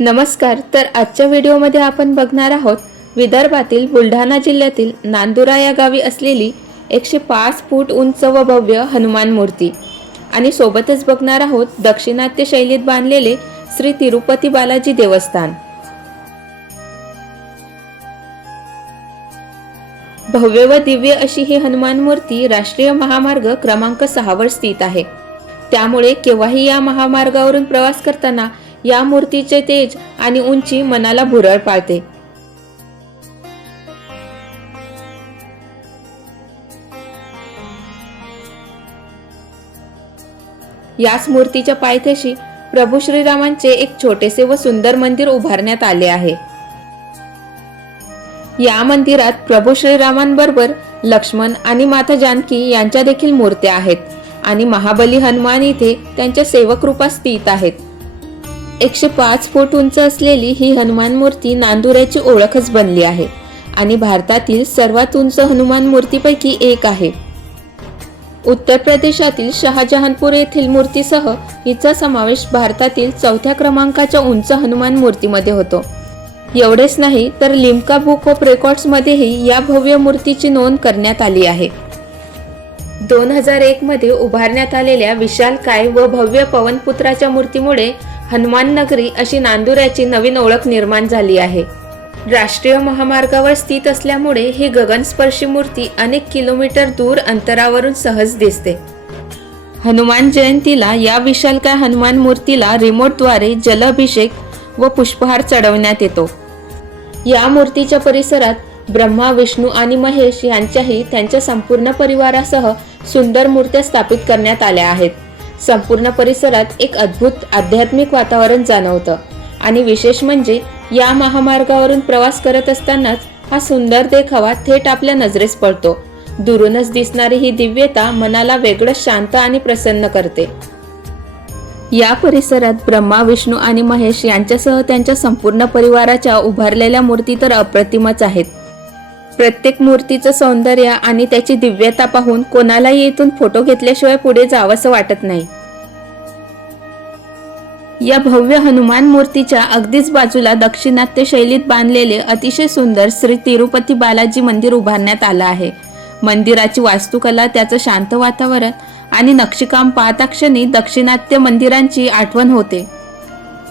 नमस्कार तर आजच्या व्हिडिओमध्ये आपण बघणार आहोत विदर्भातील बुलढाणा जिल्ह्यातील नांदुरा या गावी असलेली एकशे पाच फूट उंच व भव्य हनुमान मूर्ती. आणि सोबतच बघणार आहोत दक्षिणात्य शैलीत बांधलेले श्री तिरुपती बालाजी देवस्थान. भव्य व दिव्य अशी ही हनुमान मूर्ती राष्ट्रीय महामार्ग क्रमांक सहावर स्थित आहे. त्यामुळे केव्हाही या महामार्गावरून प्रवास करताना या मूर्तीचे तेज आणि उंची मनाला भुरळ पाळते. याच मूर्तीच्या पायथ्याशी प्रभू श्रीरामांचे एक छोटेसे व सुंदर मंदिर उभारण्यात आले आहे. या मंदिरात प्रभू श्रीरामांबरोबर लक्ष्मण आणि माता जानकी यांच्या देखील मूर्त्या आहेत आणि महाबली हनुमान इथे त्यांच्या सेवक रूपात स्थित आहेत. एकशे पाच फूट उंच असलेली ही हनुमान मूर्ती नांदुऱ्याची ओळखच बनली आहे आणि भारतातील सर्वात उंच हनुमान मूर्तीपैकी एक आहे. उत्तर प्रदेशातील शहाजहानपूर येथील मूर्तीसह हिचा समावेश भारतातील चौथ्या क्रमांकाच्या उंच हनुमान मूर्तीमध्ये होतो. एवढेच नाही तर लिम्का बुक ऑफ रेकॉर्ड्समध्येही या भव्य मूर्तीची नोंद करण्यात आली आहे. दोन हजार एकमध्ये उभारण्यात आलेल्या विशाल काय व भव्य पवनपुत्राच्या मूर्तीमुळे हनुमान नगरी अशी नांदुऱ्याची नवीन ओळख निर्माण झाली आहे. राष्ट्रीय महामार्गावर स्थित असल्यामुळे ही गगनस्पर्शी मूर्ती अनेक किलोमीटर दूर अंतरावरून सहज दिसते. हनुमान जयंतीला या विशालकाय हनुमान मूर्तीला रिमोटद्वारे जलाभिषेक व पुष्पहार चढवण्यात येतो. या मूर्तीच्या परिसरात ब्रह्मा विष्णू आणि महेश यांच्याही त्यांच्या संपूर्ण परिवारासह सुंदर मूर्त्या स्थापित करण्यात आल्या आहेत. संपूर्ण परिसरात एक अद्भुत आध्यात्मिक वातावरण जाणवतं. आणि विशेष म्हणजे या महामार्गावरून प्रवास करत असतानाच हा सुंदर देखावा थेट आपल्या नजरेस पडतो दुरूनच दिसणारी ही दिव्यता मनाला वेगळं शांत आणि प्रसन्न करते. या परिसरात ब्रह्मा विष्णू आणि महेश यांच्यासह त्यांच्या संपूर्ण परिवाराच्या उभारलेल्या मूर्ती तर अप्रतिमच आहेत. प्रत्येक मूर्तीचं सौंदर्य आणि त्याची दिव्यता पाहून कोणालाही इथून फोटो घेतल्याशिवाय पुढे जावंसं वाटत नाही. या भव्य हनुमान मूर्तीच्या अगदीच बाजूला दक्षिणात्य शैलीत बांधलेले अतिशय सुंदर श्री तिरुपती बालाजी मंदिर उभारण्यात आलं आहे. मंदिराची वास्तुकला त्याचं शांत वातावरण आणि नक्षीकाम पाहता क्षणी दक्षिणात्य मंदिरांची आठवण होते.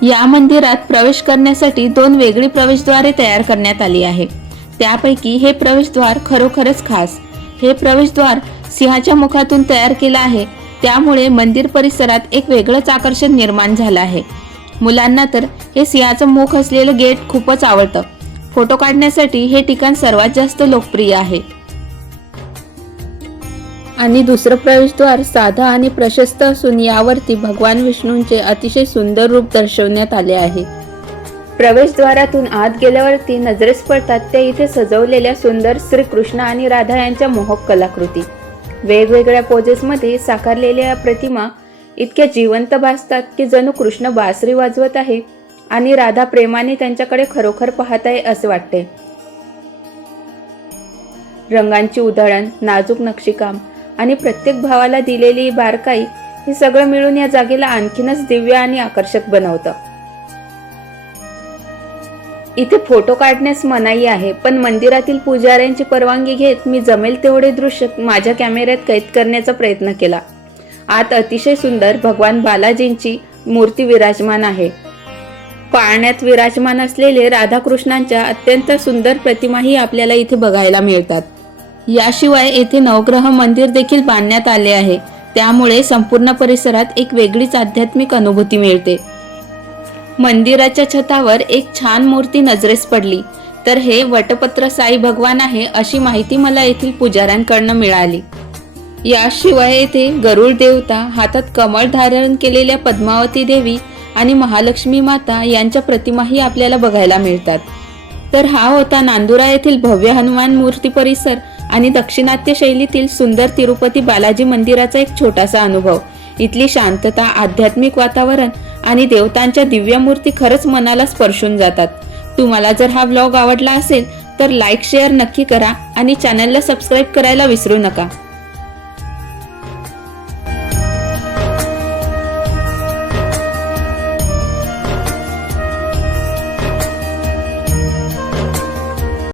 या मंदिरात प्रवेश करण्यासाठी दोन वेगळी प्रवेशद्वारे तयार करण्यात आली आहे. त्यापैकी हे प्रवेशद्वार खरोखरच खास. हे प्रवेशद्वार सिंहाच्या मुखातून तयार केलं आहे. त्यामुळे मंदिर परिसरात एक वेगळंच आकर्षण निर्माण झालं आहे. मुलांना तर हे सिंहाचं मुख असलेलं गेट खूपच आवडतं. फोटो काढण्यासाठी हे ठिकाण सर्वात जास्त लोकप्रिय आहे. आणि दुसरं प्रवेशद्वार साधा आणि प्रशस्त असून यावरती भगवान विष्णूंचे अतिशय सुंदर रूप दर्शवण्यात आले आहे. प्रवेशद्वारातून आत गेल्यावरती नजरेस पडतात त्या इथे सजवलेल्या सुंदर श्रीकृष्ण आणि राधा यांच्या मोहक कलाकृती. वेगवेगळ्या पोजेसमध्ये साकारलेल्या या प्रतिमा इतक्या जिवंत भासतात की जणू कृष्ण बासरी वाजवत आहे आणि राधा प्रेमाने त्यांच्याकडे खरोखर पाहत आहे असे वाटते. रंगांची उधळण नाजूक नक्षीकाम आणि प्रत्येक भावाला दिलेली बारकाई हे सगळं मिळून या जागेला आणखीनच दिव्य आणि आकर्षक बनवतं. इथे फोटो काढण्यास मनाई आहे पण मंदिरातील पुजाऱ्यांची परवानगी घेत मी जमेल तेवढे दृश्य माझ्या कॅमेऱ्यात कैद करण्याचा प्रयत्न केला. आत अतिशय सुंदर भगवान बालाजींची मूर्ती विराजमान आहे. पाळण्यात विराजमान असलेले राधाकृष्णांच्या अत्यंत सुंदर प्रतिमाही आपल्याला इथे बघायला मिळतात. याशिवाय येथे नवग्रह मंदिर देखील बांधण्यात आले आहे. त्यामुळे संपूर्ण परिसरात एक वेगळीच आध्यात्मिक अनुभूती मिळते. मंदिराच्या छतावर एक छान मूर्ती नजरेस पडली. तर हे वटपत्र साई भगवान आहे अशी माहिती मला येथील पुजाऱ्यांकडनं मिळाली. याशिवाय येथे गरुड देवता हातात कमळ धारण केलेल्या पद्मावती देवी आणि महालक्ष्मी माता यांच्या प्रतिमाही आपल्याला बघायला मिळतात. तर हा होता नांदुरा येथील भव्य हनुमान मूर्ती परिसर आणि दक्षिणात्य शैलीतील सुंदर तिरुपती बालाजी मंदिराचा एक छोटासा अनुभव. इथली शांतता आध्यात्मिक वातावरण आणि देवतांच्या दिव्य मूर्ती खरंच मनाला स्पर्शून जातात. तुम्हाला जर हा व्लॉग आवडला असेल तर लाईक शेअर नक्की करा आणि चॅनलला सबस्क्राईब करायला विसरू नका.